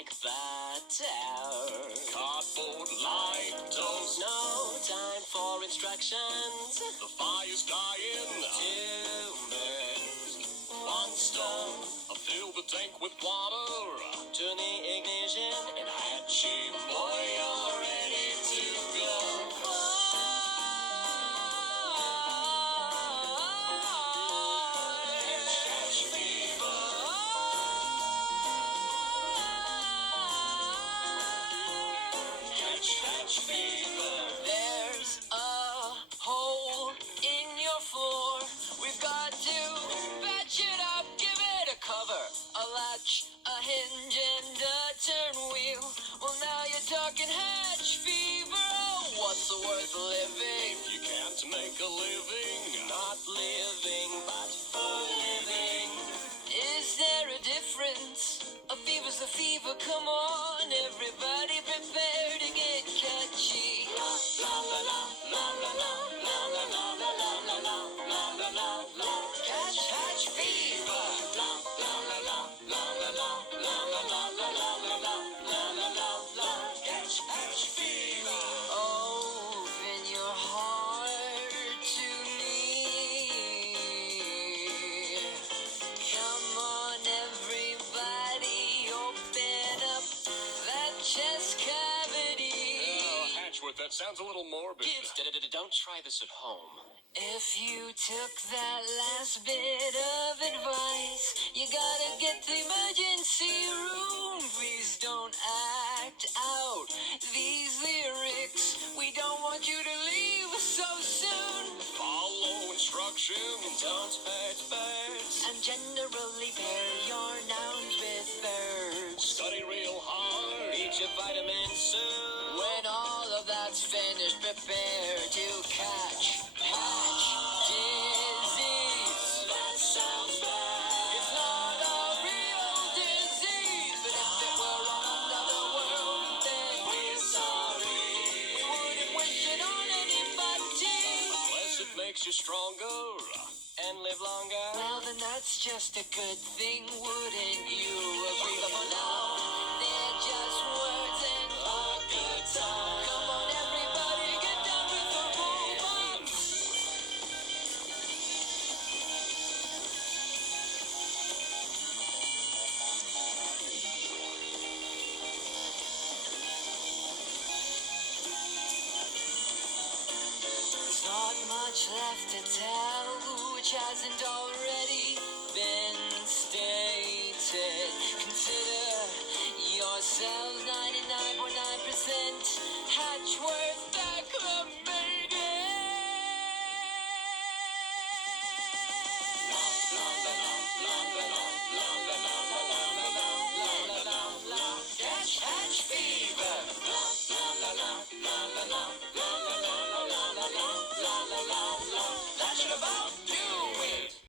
like butter. Cardboard lactose. No time for instructions. The fire's dying. Two birds, One stone. Fill the tank with water. turn the ignition, And hatchie boy, you're ready to go. Hatch fever. Hatch fever. There's a hole in your floor. We've got to patch it up, give it a cover, a latch, a hinge, and a turn wheel. Well, now you're talking hatch fever. Oh, what's the worth of living? If you can't make a living, Not living, but for living. Is there a difference? A fever's a fever, come on, everybody prepare to get catchy. La la la la la la la la la la la la la la la la la. Catch, hatch fever. La la la la la la la la la la la la la la la la la la. Catch, hatch fever. Open your heart to me. Come on, everybody, open up that chest cavity. oh, Hatchworth, that sounds a little morbid. Kids, don't try this at home. If you took that last bit of advice, you gotta get to the emergency room. Please don't act out these lyrics. We don't want you to leave so soon. Follow instructions. Don't hurt birds, and generally pair your nouns with birds. Study real hard. Eat your vitamins soon. When all of that's finished, prepare to catch, hatch, disease. That sounds bad. It's not a real disease, but if it were on another world, then We're sorry. we wouldn't wish it on anybody. Unless it makes you stronger. And live longer. Well, then that's just a good thing, wouldn't you agree? But for now, they're just words and a good time. Come on, everybody, get down with the robots. There's not much left to tell, which hasn't already been stated. Consider yourselves 99.9% Hatchworth acclimated.